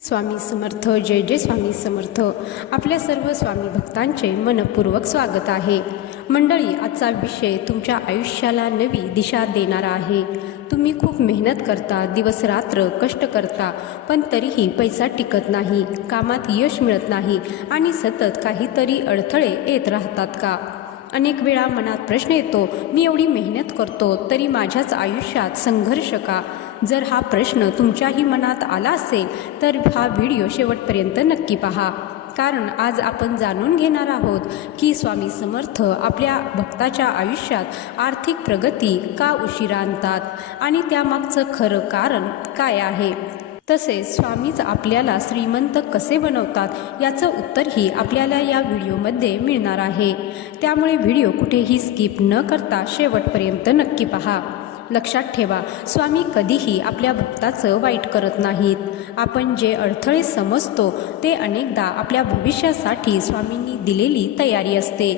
स्वामी समर्थ. जय जय स्वामी समर्थ. आपल्या सर्व स्वामी भक्तांचे मनपूर्वक स्वागत आहे. मंडळी, आजचा विषय तुमच्या आयुष्याला नवी दिशा देणारा आहे. तुम्ही खूप मेहनत करता, दिवसरात्र कष्ट करता, पण तरीही पैसा टिकत नाही, कामात यश मिळत नाही आणि सतत काहीतरी अडथळे येत राहतात का? अनेक वेळा मनात प्रश्न येतो, मी एवढी मेहनत करतो तरी माझ्याच आयुष्यात संघर्ष का? जर हा प्रश्न तुमच्याही मनात आला असेल तर हा व्हिडिओ शेवटपर्यंत नक्की पहा, कारण आज आपण जाणून घेणार आहोत की स्वामी समर्थ आपल्या भक्ताच्या आयुष्यात आर्थिक प्रगती का उशिरा आणतात आणि त्यामागचं खरं कारण काय आहे. तसेच स्वामीच आपल्याला श्रीमंत कसे बनवतात याचं उत्तरही आपल्याला या व्हिडिओमध्ये मिळणार आहे. त्यामुळे व्हिडिओ कुठेही स्किप न करता शेवटपर्यंत नक्की पहा. लक्षात ठेवा, स्वामी कधीही आपल्या भक्ताचं वाईट करत नाहीत. आपण जे अडथळे समजतो ते अनेकदा आपल्या भविष्यासाठी स्वामींनी दिलेली तयारी असते.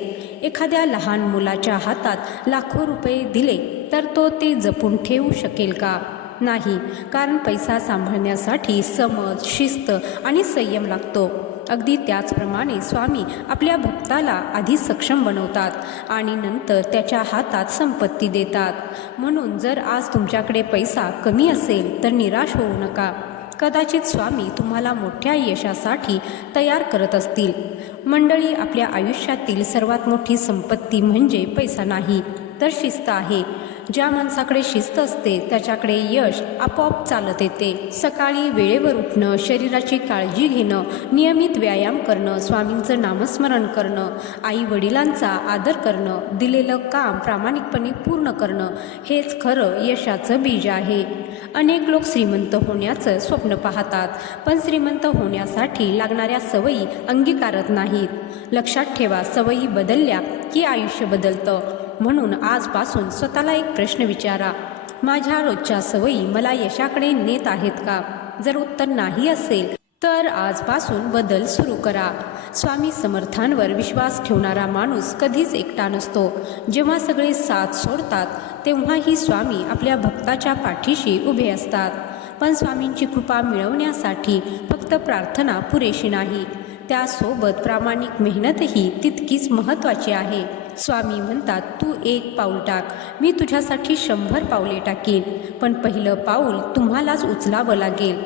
एखाद्या लहान मुलाच्या हातात लाखो रुपये दिले तर तो ते जपून ठेवू शकेल का? नाही, कारण पैसा सांभाळण्यासाठी समज, शिस्त आणि संयम लागतो. अगदी त्याचप्रमाणे स्वामी आपल्या भक्ताला आधी सक्षम बनवतात आणि नंतर त्याच्या हातात संपत्ती देतात. म्हणून जर आज तुमच्याकडे पैसा कमी असेल तर निराश होऊ नका. कदाचित स्वामी तुम्हाला मोठ्या यशासाठी तयार करत असतील. मंडळी, आपल्या आयुष्यातील सर्वात मोठी संपत्ती म्हणजे पैसा नाही तर शिस्त आहे. ज्या माणसाकडे शिस्त असते त्याच्याकडे यश आपोआप चालत येते. सकाळी वेळेवर उठणं, शरीराची काळजी घेणं, नियमित व्यायाम करणं, स्वामींचं नामस्मरण करणं, आई वडिलांचा आदर करणं, दिलेलं काम प्रामाणिकपणे पूर्ण करणं हेच खरं यशाचं बीज आहे. अनेक लोक श्रीमंत होण्याचं स्वप्न पाहतात, पण श्रीमंत होण्यासाठी लागणाऱ्या सवयी अंगीकारत नाहीत. लक्षात ठेवा, सवयी बदलल्या की आयुष्य बदलतं. म्हणून आजपासून स्वतःला एक प्रश्न विचारा, माझ्या रोजच्या सवयी मला यशाकडे नेत आहेत का? जर उत्तर नाही असेल तर आजपासून बदल सुरू करा. स्वामी समर्थांवर विश्वास ठेवणारा माणूस कधीच एकटा नसतो. जेव्हा सगळे साथ सोडतात तेव्हाही स्वामी आपल्या भक्ताच्या पाठीशी उभे असतात. पण स्वामींची कृपा मिळवण्यासाठी फक्त प्रार्थना पुरेशी नाही, त्यासोबत प्रामाणिक मेहनतही तितकीच महत्त्वाची आहे. स्वामी म्हणतात, तू एक पाऊल टाक, मी तुझ्यासाठी 100 पावले टाकेन, पण पहिलं पाऊल तुम्हालाच उचलावं लागेल.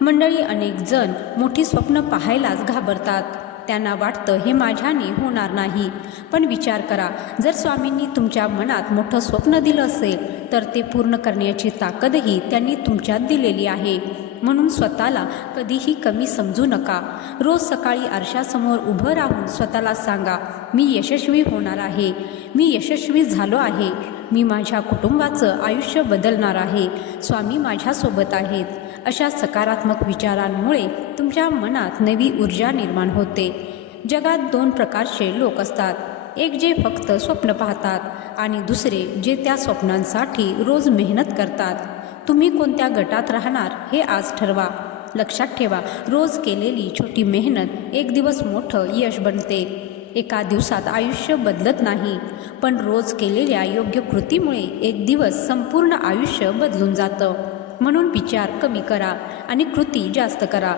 मंडळी, अनेक जण मोठी स्वप्न पाहायलाच घाबरतात. त्यांना वाटतं हे माझ्याने होणार नाही. पण विचार करा, जर स्वामींनी तुमच्या मनात मोठं स्वप्न दिलं असेल तर ते पूर्ण करण्याची ताकदही त्यांनी तुमच्यात दिलेली आहे. म्हणून स्वतःला कधीही कमी समजू नका. रोज सकाळी आरशासमोर उभं राहून स्वतःला सांगा, मी यशस्वी होणार आहे, मी यशस्वी झालो आहे, मी माझ्या कुटुंबाचं आयुष्य बदलणार आहे, स्वामी माझ्यासोबत आहेत. अशा सकारात्मक विचारांमुळे तुमच्या मनात नवी ऊर्जा निर्माण होते. जगात 2 प्रकारचे लोक असतात, एक जे फक्त स्वप्न पाहतात आणि दुसरे जे त्या स्वप्नांसाठी रोज मेहनत करतात. तुम्ही कोणत्या गटात राहणार हे आज ठरवा. लक्षात ठेवा, रोज केलेली छोटी मेहनत एक दिवस मोठं यश बनते. एका दिवसात आयुष्य बदलत नाही, पण रोज केलेल्या योग्य कृतीमुळे एक दिवस संपूर्ण आयुष्य बदलून जातं. म्हणून विचार कमी करा आणि कृती जास्त करा.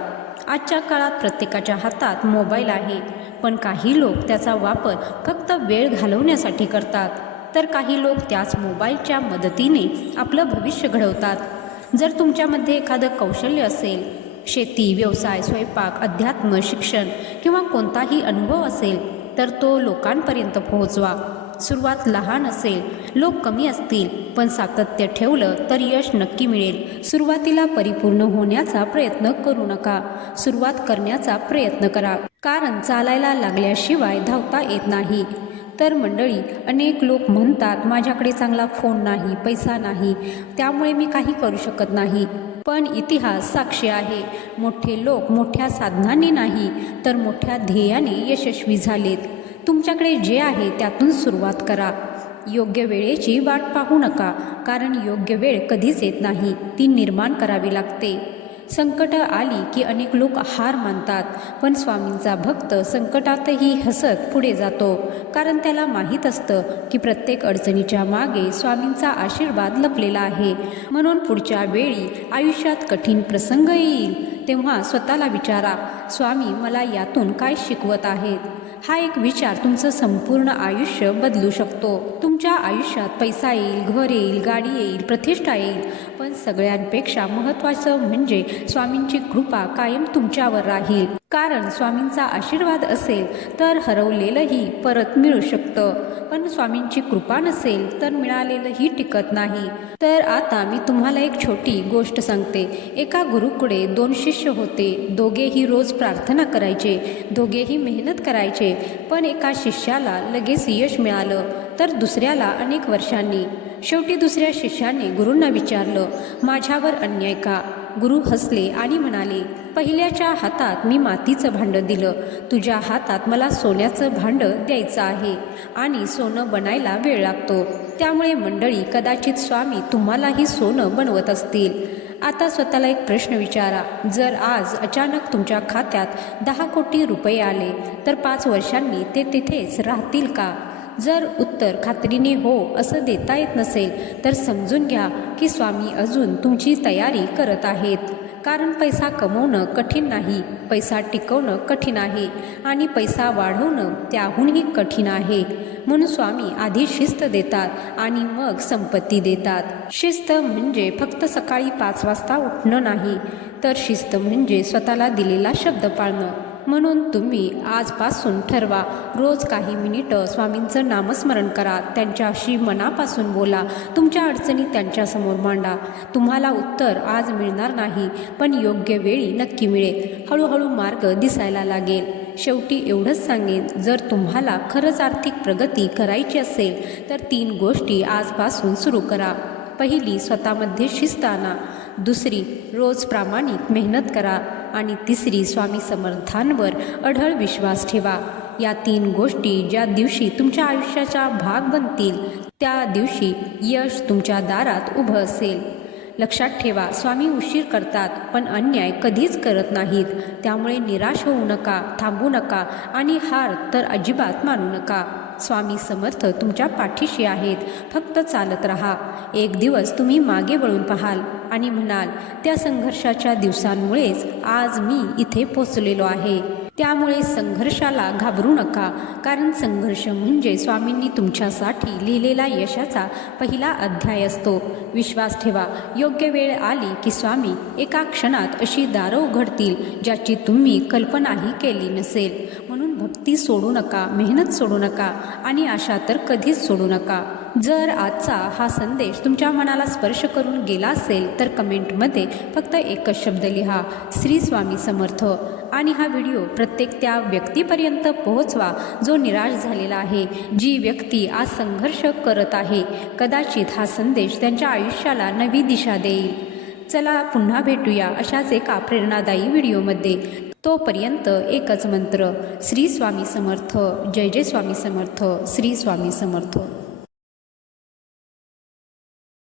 आजच्या काळात प्रत्येकाच्या हातात मोबाईल आहे, पण काही लोक त्याचा वापर फक्त वेळ घालवण्यासाठी करतात, तर काही लोक त्याच मोबाईलच्या मदतीने आपलं भविष्य घडवतात. जर तुमच्यामध्ये एखादं कौशल्य असेल, शेती, व्यवसाय, स्वयंपाक, अध्यात्म, शिक्षण किंवा कोणताही अनुभव असेल तर तो लोकांपर्यंत पोहोचवा. सुरुवात लहान असेल, लोक कमी असतील, पण सातत्य ठेवलं तर यश नक्की मिळेल. सुरुवातीला परिपूर्ण होण्याचा प्रयत्न करू नका, सुरुवात करण्याचा प्रयत्न करा, कारण चालायला लागल्याशिवाय धावता येत नाही. तर मंडळी, अनेक लोक म्हणतात, माझ्याकडे चांगला फोन नाही, पैसा नाही, त्यामुळे मी काही करू शकत नाही. पण इतिहास साक्षी आहे, मोठे लोक मोठ्या साधनांनी नाही तर मोठ्या ध्येयाने यशस्वी झालेत. तुमच्याकडे जे आहे त्यातून सुरुवात करा. योग्य वेळेची वाट पाहू नका, कारण योग्य वेळ कधीच येत नाही, ती निर्माण करावी लागते. संकट आली की अनेक लोक हार मानतात, पण स्वामींचा भक्त संकटातही हसत पुढे जातो, कारण त्याला माहीत असतं की प्रत्येक अडचणीच्या मागे स्वामींचा आशीर्वाद लपलेला आहे. म्हणून पुढच्या वेळी आयुष्यात कठीण प्रसंग येईल तेव्हा स्वतःला विचारा, स्वामी मला यातून काय शिकवत आहेत? हा एक विचार तुमचं संपूर्ण आयुष्य बदलू शकतो. तुमच्या आयुष्यात पैसा येईल, घर येईल, गाडी येईल, प्रतिष्ठा येईल, पण सगळ्यांपेक्षा महत्त्वाचं म्हणजे स्वामींची कृपा कायम तुमच्यावर राहील. कारण स्वामींचा आशीर्वाद असेल तर हरवलेलंही परत मिळू शकतं, पण स्वामींची कृपा नसेल तर मिळालेलंही टिकत नाही. तर आता मी तुम्हाला एक छोटी गोष्ट सांगते. एका गुरुकडे 2 शिष्य होते. दोघेही रोज प्रार्थना करायचे, दोघेही मेहनत करायचे, पण एका शिष्याला लगेच यश मिळालं तर दुसऱ्याला अनेक वर्षांनी. शेवटी दुसऱ्या शिष्याने गुरूंना विचारलं, माझ्यावर अन्याय का? गुरु हसले आणि म्हणाले, पहिल्याच्या हातात मी मातीचं भांडं दिलं, तुझ्या हातात मला सोन्याचं भांडं द्यायचं आहे आणि सोनं बनायला वेळ लागतो. त्यामुळे मंडळी, कदाचित स्वामी तुम्हालाही सोनं बनवत असतील. आता स्वतःला एक प्रश्न विचारा, जर आज अचानक तुमच्या खात्यात 10 कोटी रुपये आले तर 5 वर्षांनी ते तिथेच राहतील का? जर उत्तर खात्रीने हो असं देता येत नसेल तर समजून घ्या की स्वामी अजून तुमची तयारी करत आहेत. कारण पैसा कमवणं कठीण नाही, पैसा टिकवणं कठीण आहे आणि पैसा वाढवणं त्याहूनही कठीण आहे. म्हणून स्वामी आधी शिस्त देतात आणि मग संपत्ती देतात. शिस्त म्हणजे फक्त सकाळी 5 वाजता उठणं नाही, तर शिस्त म्हणजे स्वतःला दिलेला शब्द पाळणं. म्हणून तुम्ही आजपासून ठरवा, रोज काही मिनिटं स्वामींचं नामस्मरण करा, त्यांच्याशी मनापासून बोला, तुमच्या अडचणी त्यांच्यासमोर मांडा. तुम्हाला उत्तर आज मिळणार नाही, पण योग्य वेळी नक्की मिळेल. हळूहळू मार्ग दिसायला लागेल. शेवटी एवढंच सांगेन, जर तुम्हाला खरंच आर्थिक प्रगती करायची असेल तर 3 गोष्टी आजपासून सुरू करा. पहिली, स्वतःमध्ये शिस्त आणा. दुसरी, रोज प्रामाणिक मेहनत करा. आणि तिसरी, स्वामी समर्थांवर अढळ विश्वास ठेवा. या 3 गोष्टी ज्या दिवशी तुमच्या आयुष्याचा भाग बनतील त्या दिवशी यश तुमच्या दारात उभं असेल. लक्षात ठेवा, स्वामी उशीर करतात पण अन्याय कधीच करत नाहीत. त्यामुळे निराश होऊ नका, थांबू नका आणि हार तर अजिबात मानू नका. स्वामी समर्थ तुमच्या पाठीशी आहेत, फक्त चालत राहा. एक दिवस तुम्ही मागे वळून पाहाल आणि म्हणाल, त्या संघर्षाच्या दिवसांमुळेच आज मी इथे पोचलेलो आहे. त्यामुळे संघर्षाला घाबरू नका, कारण संघर्ष म्हणजे स्वामींनी तुमच्यासाठी लिहिलेला यशाचा पहिला अध्याय असतो. विश्वास ठेवा, योग्य वेळ आली की स्वामी एका क्षणात अशी दारं उघडतील ज्याची तुम्ही कल्पनाही केली नसेल. म्हणून भक्ती सोडू नका, मेहनत सोडू नका आणि आशा तर कधीच सोडू नका. जर आजचा हा संदेश तुमच्या मनाला स्पर्श करून गेला असेल तर कमेंटमध्ये फक्त एकच शब्द लिहा, श्री स्वामी समर्थ. आणि हा व्हिडिओ प्रत्येक त्या व्यक्तीपर्यंत पोहोचवा जो निराश झालेला आहे, जी व्यक्ती आज संघर्ष करत आहे. कदाचित हा संदेश त्यांच्या आयुष्याला नवी दिशा देईल. चला पुन्हा भेटूया अशाच एका प्रेरणादायी व्हिडिओमध्ये. तोपर्यंत एकच मंत्र, श्री स्वामी समर्थ. जय जय स्वामी समर्थ. श्री स्वामी समर्थ.